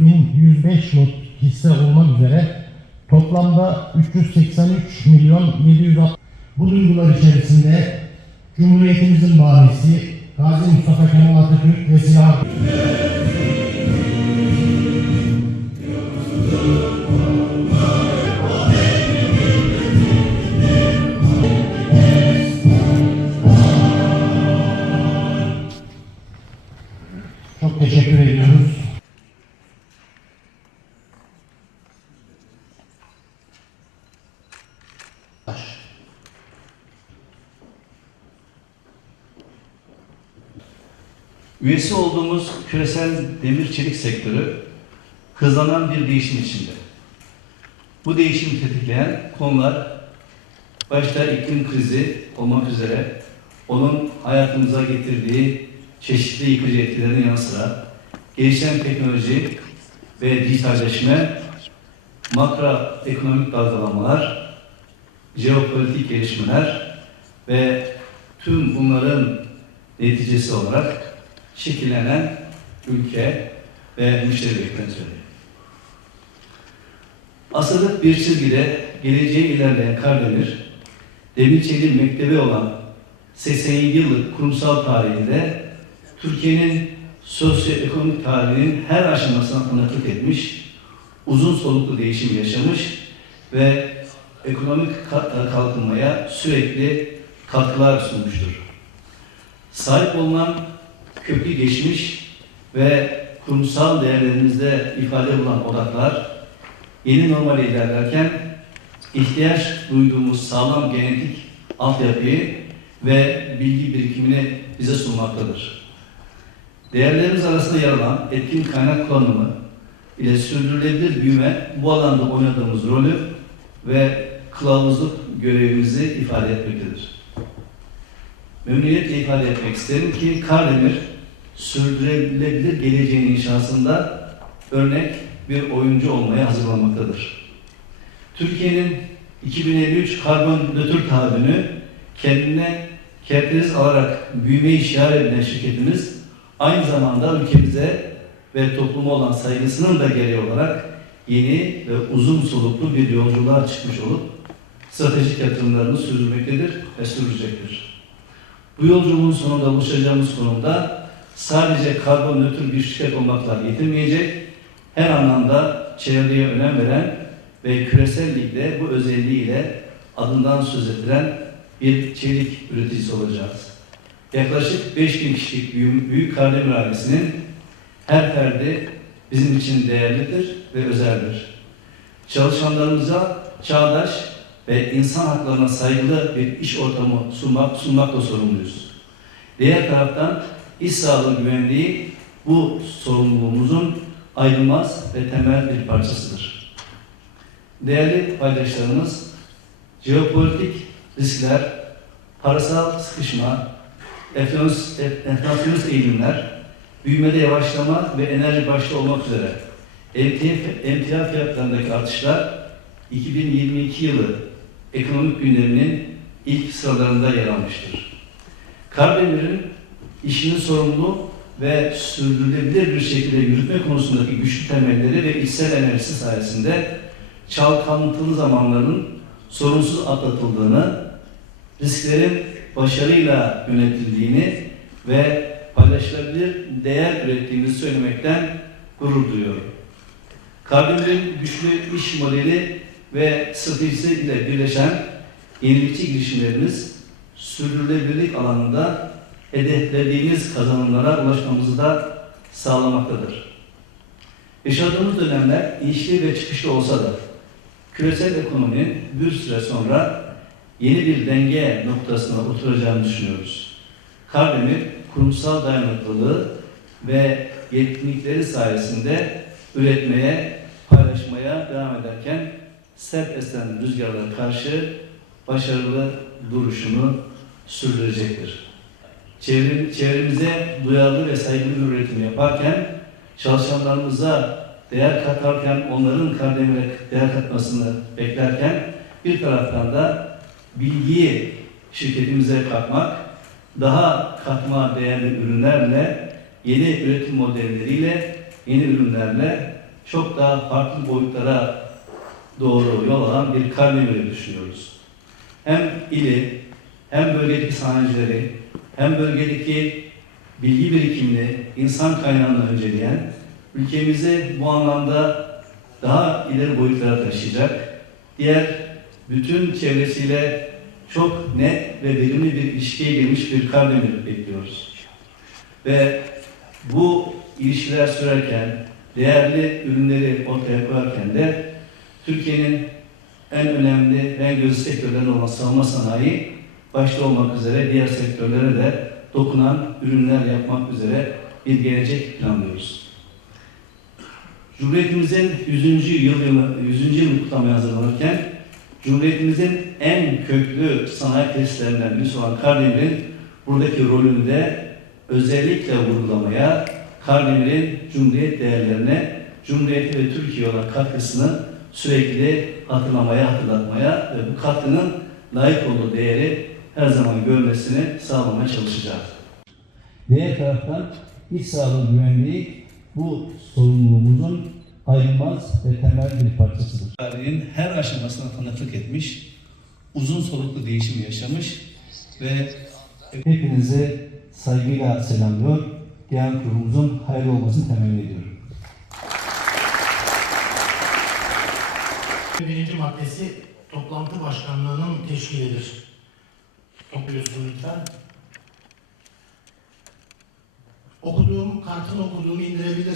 1105 lot hisse olmak üzere toplamda 383 milyon 760 bu duygular içerisinde Cumhuriyetimizin banisi Gazi Mustafa Kemal Atatürk ve silah Üyesi olduğumuz küresel demir çelik sektörü hızlanan bir değişim içinde. Bu değişimi tetikleyen konular başta iklim krizi olmak üzere onun hayatımıza getirdiği çeşitli yıkıcı etkilerin yanı sıra gelişen teknoloji ve dijitalleşme, makro ekonomik dalgalanmalar, jeopolitik gelişmeler ve tüm bunların neticesi olarak şekillenen ülke ve müşteri beklentileri. Asırlık bir çizgide geleceğe ilerleyen Kardemir, Demirçeli Mektebi olan 87 yıllık kurumsal tarihinde Türkiye'nin sosyoekonomik tarihinin her aşamasına tanıklık etmiş, uzun soluklu değişim yaşamış ve ekonomik ka- kalkınmaya sürekli katkılar sunmuştur. Sahip olunan köklü geçmiş ve kurumsal değerlerimizde ifade bulan odaklar yeni normale ilerlerken ihtiyaç duyduğumuz sağlam genetik altyapıyı ve bilgi birikimini bize sunmaktadır. Değerlerimiz arasında yer alan etkin kaynak kullanımı ile sürdürülebilir büyüme bu alanda oynadığımız rolü ve kılavuzluk görevimizi ifade etmektedir. Memnuniyetle ifade etmek isterim ki Kardemir sürdürülebilir geleceğin inşasında örnek bir oyuncu olmaya hazırlanmaktadır. Türkiye'nin 2053 karbon nötr taahhüdünü kendine kerteriz alarak büyümeyi şiar eden şirketimiz aynı zamanda ülkemize ve topluma olan saygısının da gereği olarak yeni ve uzun soluklu bir yolculuğa çıkmış olup stratejik yatırımlarını sürdürmektedir ve sürecektir. Bu yolculuğun sonunda ulaşacağımız konumda sadece karbon nötr bir şirket olmakla yetinmeyecek, her anlamda çevreye önem veren ve küresel ligde bu özelliğiyle adından söz edilen bir çelik üreticisi olacağız. Yaklaşık 5000 kişilik büyük, Kardemir ailesinin her ferdi bizim için değerlidir ve özeldir. Çalışanlarımıza çağdaş ve insan haklarına saygılı bir iş ortamı sunmak, sunmakla sorumluyuz. Diğer taraftan iş sağlığı güvenliği bu sorumluluğumuzun ayrılmaz ve temel bir parçasıdır. Değerli paydaşlarımız, jeopolitik riskler, parasal sıkışma, enflasyonist, eğilimler, büyümede yavaşlama ve enerji başta olmak üzere emtia fiyatlarındaki artışlar 2022 yılı ekonomik gündeminin ilk sıralarında yer almıştır. Kardemir'in işini sorumlu ve sürdürülebilir bir şekilde yürütme konusundaki güçlü temelleri ve içsel enerjisi sayesinde çalkantılı zamanların sorunsuz atlatıldığını, risklerin başarıyla yönetildiğini ve paylaşılabilir değer ürettiğimizi söylemekten gurur duyuyorum. Kardemir'in güçlü iş modeli ve stratejisi ile birleşen yenilikçi girişimlerimiz sürdürülebilirlik alanında hedeflediğimiz kazanımlara ulaşmamızı da sağlamaktadır. Yaşadığımız dönemler inişli ve çıkışlı olsa da küresel ekonominin bir süre sonra yeni bir denge noktasına oturacağını düşünüyoruz. Kardemir kurumsal dayanıklılığı ve yetkinlikleri sayesinde üretmeye, paylaşmaya devam ederken sert esen rüzgarlara karşı başarılı duruşunu sürdürecektir. Çevre, çevremize duyarlı ve saygılı bir üretim yaparken, çalışanlarımıza değer katarken, onların Kardemir'e değer katmasını beklerken, bir taraftan da bilgiyi şirketimize katmak, daha katma değerli ürünlerle, yeni üretim modelleriyle, yeni ürünlerle çok daha farklı boyutlara doğru yol alan bir Kardemir düşünüyoruz. Hem ili, hem bölgedeki sanayicileri, hem bölgedeki bilgi birikimini, insan kaynağını önceleyen, ülkemizi bu anlamda daha ileri boyutlara taşıyacak, diğer bütün çevresiyle çok net ve verimli bir ilişkiye girmiş bir Kardemir bekliyoruz. Ve bu ilişkiler sürerken, değerli ürünleri ortaya koyarken de Türkiye'nin en önemli en gözü sektörlerinden olan savunma sanayi başta olmak üzere diğer sektörlere de dokunan ürünler yapmak üzere bir gelecek planlıyoruz. Cumhuriyetimizin 100. yıl yılı, 100. yıl kutlamaya hazırlanırken Cumhuriyetimizin en köklü sanayi tesislerinden birisi olan Kardemir'in buradaki rolünü de özellikle vurgulamaya, Kardemir'in Cumhuriyet değerlerine, Cumhuriyete ve Türkiye olan katkısını sürekli hatırlamaya, hatırlatmaya ve bu katkının layık olduğu değeri her zaman görmesini sağlamaya çalışacağız. Diğer taraftan iç sağlığı güvenliği bu sorumluluğumuzun ayrılmaz ve temel bir parçasıdır. Tarihin her aşamasına tanıklık etmiş, uzun soluklu değişim yaşamış ve Hepinize saygıyla selamlıyor. Genel kurulumuzun hayırlı olmasını temenni ediyorum. Birinci maddesi toplantı başkanlığının teşkilidir. Okuyorsun lütfen. Okuduğum, kartın okuduğumu indirebilirsin.